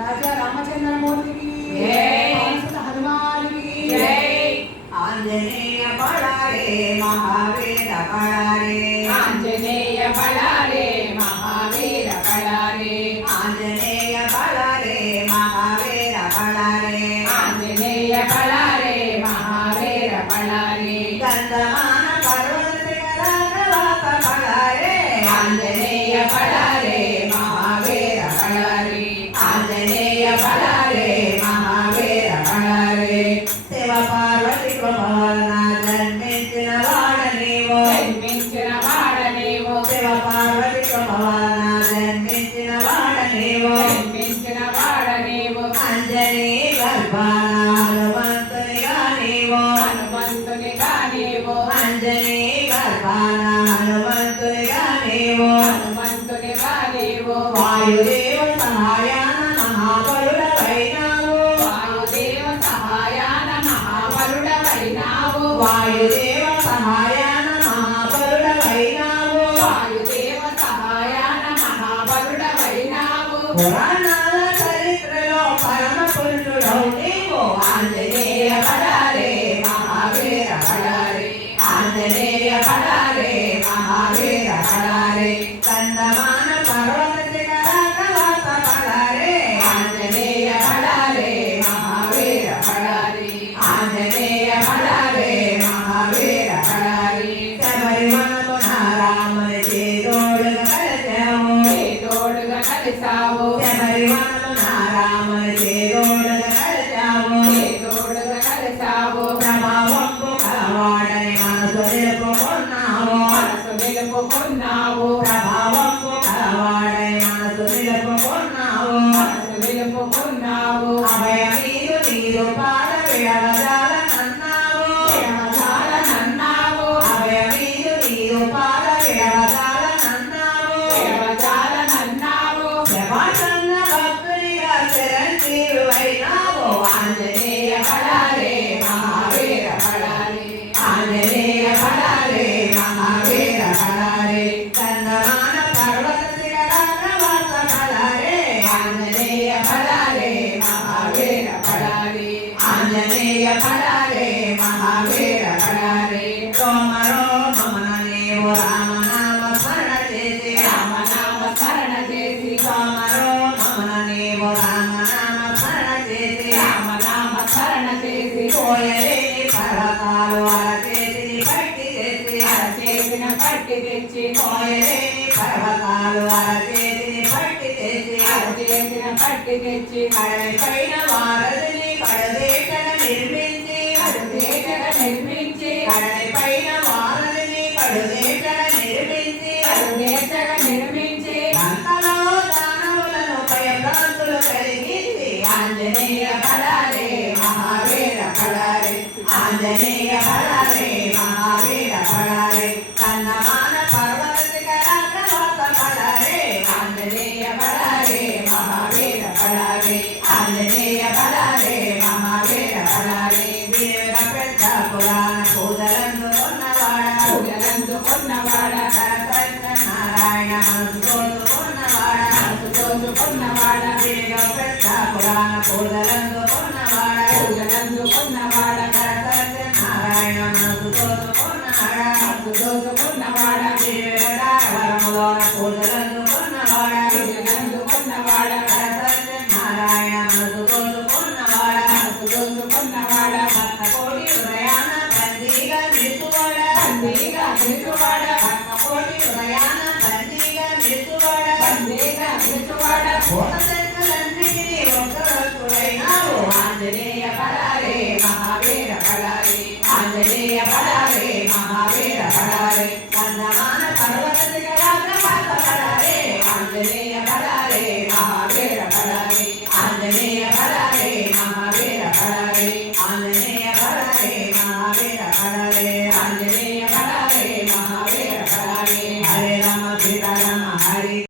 राजा रामचंद्रमूर्ति की हनुमान की आंजनेय बड़ा रे महावीर बड़ा रे आंजनेय बड़ा रे महावीर बड़ा रे आंजनेय बड़ा रे महावीर बड़ा रे आंजनेय बड़ा रे महावीर बड़ा रे गंधमान पर्वत शिखराग्रवास बड़ा रे आंजनेय बड़ा रे महावीर बड़ा रे आंजनेय बड़ा रे महावीर बड़ा रे शिव पार्वती कृपवलना जन्मिंచిన వాడనేవో జన్మించిన వాడనేవో శివ పార్వతి కృపవలన జన్మించిన వాడనేవో జన్మించిన వాడనేవో అంజనీ గర్భాన హనుమంతునిగా నీవో హనుమంతునిగా నీవో అంజనీ గర్భాన హనుమంతునిగా నీవో హనుమంతునిగా నీవో వాయుదేవ సహాయాన మహాబలుడవైనావు వాయుదేవ సహాయాన మహాబలుడవైనావు వాయుదేవ సహాయాన మహాబలుడవైనావు వాయుదేవ సహాయాన మహాబలుడవైనావు పురాణాల చరిత్రలో పరమ పురుషుడవు నీవు ఆంజనేయ బడారే మహావీర బడారే ఆంజనేయ బడారే మహావీర బడారే కందమాన పర్వత శిఖరాగ్రవాస బడారే ఆంజనేయ బడారే మహావీర బడారే ఆంజనేయ బడారే మహావీర బడారే శబరిమలమున రాముని చేదోడుగా కలిశావు తోడుగా కలిసావు శబరిమలమున రాముని చేదోడుగా కలిశావు తోడుగా కలిసావు ప్రభావంపు కలవాడని మనసు నిలుపుకున్నావు మనసు నిలుపుకున్నావు ప్రభావంపు కలవాడని మనసు నిలుపుకున్నావు మనసు నిలుపుకున్నావు అభయమీదు నీరు పాద విడవజాలనన్నావు విడవజాలనన్నావు అభయమీదు నీరు పాద విడవజాలనన్నావు విడవజాలనన్నావు శభాషన్న భక్తునిగా చిరంజీవివైనావు ఆంజనేయ బడారే మహావీర బడారే ఆంజనేయ బడారే మహావీర బడారే కందమాన పర్వత శిఖరాగ్రవాస బడారే ఆంజనేయ బడారే మహావీర బడారే ఆంజనేయ బడారే మహావీర బడారే సోమరో మమన నీవు రామనామ స్మరణ చేసి రామనామ స్మరణ చేసి సోమరో మమన నీవు రామనామ స్మరణ చేసి రామనామ స్మరణ చేసి కోయలేని పర్వతాలు అరచేతిని పట్టి తెచ్చి చేసిన పట్టి తెచ్చి కోయలేని పర్వతాలు అరచేతిని పట్టి తెచ్చి చేసిన పట్టి తెచ్చి కడలి పైన వారధిని కడదేశన నిర్మించి దేశన నిర్మించి కడలి పైన వారధిని కడుదేశన నిర్మించి దేశన నిర్మించి అంతలో దానవులను భయభ్రాంతులు కలిగించి ఆంజనేయ బడారే మహావీర బడారే ఆంజనేయ బడారే మహావీర బడారే కన్నమాన పర్వత శిఖరాగ్రవాస బడారే ఆంజనేయ బడారే మహావీర బడారే ఆంజనేయ బడారే మహావీర బడారే వీర పెద్ద పురాణ పూజలందుకున్నవాడ పూజలందుకున్నవాడ నారాయణ మనసుతోడుకున్నవాడ దోచుకున్నవాడ వీర పెద్ద పురాణ పూజలందుకున్నవాడ పూజలందుకున్నవాడ నారాయణ మనసుతోడుకున్నవాడ దోచుకున్నవాడ వరములోన పూజలందుకున్నవాడ పూజలందుకున్నవాడ నారాయణ మనసుతోడుకున్నవాడ దోచుకున్నవాడ భక్త కోటి హృదయాన బందీగా నిలుచువాడ బందీగా నిలుచువాడ భక్త కోటి హృదయాన బందీగా నిలుచువాడ బందీగా నిలుచువాడ భూతశక్తులన్నిటినీ ఒక్కరొక్కడైనావు ఆంజనేయ బడారే మహావీర బడారే ఆంజనేయ బడారే